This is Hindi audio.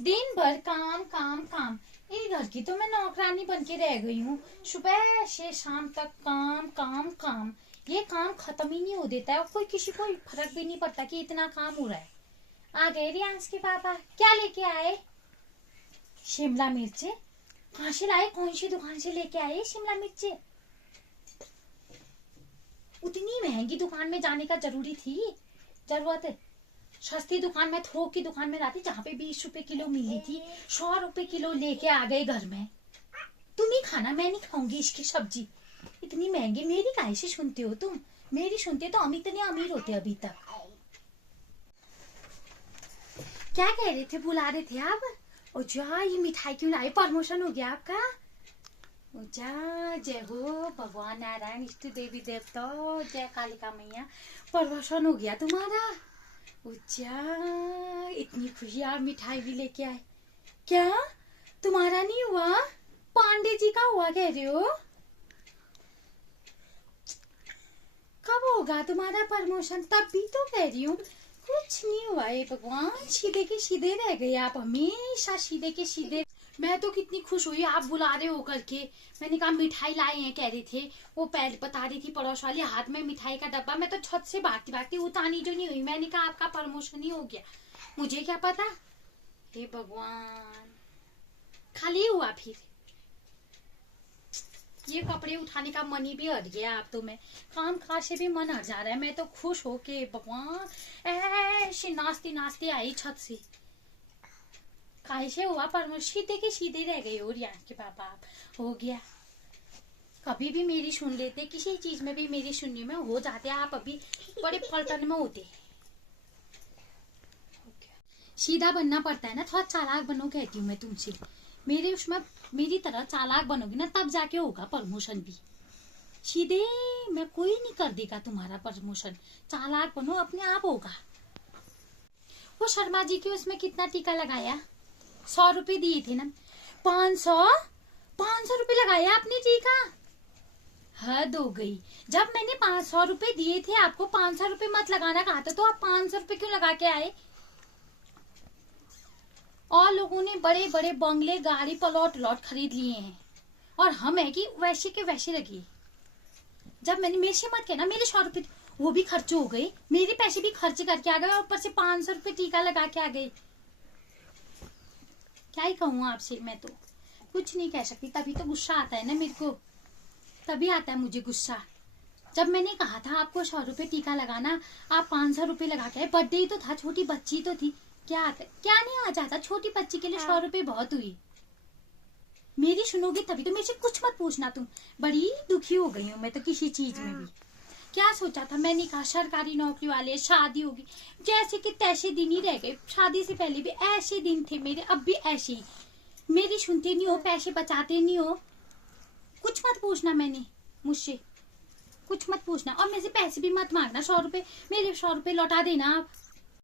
दिन भर काम काम काम। इस घर की तो मैं नौकरानी बन के रह गई हूँ। सुबह से शाम तक काम काम काम। ये काम खत्म ही नहीं हो देता है और कोई किसी को फर्क भी नहीं पड़ता कि इतना काम हो रहा है। आ गए रियांश के पापा, क्या लेके आए? शिमला मिर्चे। कहाँ से लाए? कौन सी दुकान से लेके आए शिमला मिर्चे? उतनी महंगी दुकान में जाने का जरूरी थी? जरूरत है? सस्ती दुकान में, थोक की दुकान में जाती जहाँ पे 20 रुपए किलो मिली थी, 100 रुपए किलो लेके आ गए घर में। तुम ही खाना, मैं नहीं खाऊंगी इसकी सब्जी। इतनी महंगी मेरी काहे से सुनते हो तुम? मेरी सुनते तो हम इतने अमीर होते अभी तक। क्या कह रहे थे, बुला रहे थे आप? ओ जा, ये मिठाई क्यों लाई? प्रमोशन हो गया आपका? ओ जा, जय हो भगवान नारायण, इष्ट देवी देवता, जय कालिका मैया। प्रमोशन हो गया तुम्हारा? उच्चा, इतनी खुशी, आप मिठाई भी लेके आए। क्या तुम्हारा नहीं हुआ? पांडे जी का हुआ कह रहे हो? कब होगा तुम्हारा प्रमोशन? तब भी तो कह रही हूँ कुछ नहीं हुआ है। भगवान, सीधे के सीधे रह गए आप, हमेशा सीधे के सीधे। मैं तो कितनी खुश हुई आप बुला रहे हो करके। मैंने कहा मिठाई लाए हैं, कह रहे थे वो पहले बता रही थी पड़ोस वाली, हाथ में मिठाई का डब्बा। मैं तो छत से भागती भागती उतानी जो नहीं हुई। मैंने कहा आपका प्रमोशन ही हो गया, मुझे क्या पता। हे भगवान, खाली हुआ फिर। ये कपड़े उठाने का मन ही भी हट गया आप तो। मैं काम काज से भी मन हट जा रहा है। मैं तो खुश हो के भगवान ऐसे नाचती नाचती आई छत से। कैसे हुआ प्रमोशन? सीधे के सीधे रह गए हो रियांश के पापा आप। हो गया। कभी भी मेरी सुन लेते, किसी चीज में भी मेरी सुनने में हो जाते आप अभी बड़े पलटन में होते। सीधा बनना पड़ता है ना, थोड़ा चालाक बनो कहती हूँ मैं तुमसे। मेरे उसमें मेरी तरह चालाक बनोगी ना तब जाके होगा प्रमोशन भी। सीधे मैं कोई नहीं कर देगा तुम्हारा प्रमोशन। चालाक बनो, अपने आप होगा। वो शर्मा जी के उसमें कितना टीका लगाया? 100 रुपए दिए थे ना? 500 रुपए लगाया आपने टीका? हद हो गई। जब मैंने 500 रुपए दिए थे आपको, 500 रुपए मत लगाना कहा था, तो आप 500 रुपए क्यों लगा के आए? और लोगों ने बड़े बड़े बंगले, गाड़ी, प्लॉट लॉट खरीद लिए हैं और हम है कि वैसे के वैसे लगी। जब मैंने, मेरे से मत कहना, मेरे 100 रुपए वो भी खर्च हो गए, मेरे पैसे भी खर्च करके आ गए और ऊपर से 500 रुपए टीका लगा के आ गए। क्या ही कहूँ आपसे, मैं तो कुछ नहीं कह सकती। तभी तो गुस्सा आता है ना मेरे को, तभी आता है मुझे गुस्सा। जब मैंने कहा था आपको 100 रुपए टीका लगाना, आप 500 रुपए लगा के आए। बर्थडे ही तो था, छोटी बच्ची तो थी। क्या आता, क्या नहीं आ जाता? छोटी बच्ची के लिए 100 रुपए बहुत हुई। मेरी सुनोगी तभी तो। मेरे से कुछ मत पूछना तुम। बड़ी दुखी हो गई हूँ मैं तो किसी चीज में भी। क्या सोचा था मैंने? कहा सरकारी नौकरी वाले, शादी होगी, जैसे कि तैसे दिन ही रह गए। शादी से पहले भी ऐसे दिन थे मेरे, अब भी ऐसे ही। मेरी सुनते नहीं हो, पैसे बचाते नहीं हो। कुछ मत पूछना मैंने, मुझसे कुछ मत पूछना। और मेरे से पैसे भी मत मांगना। 100 रुपए, मेरे 100 रुपए लौटा देना आप।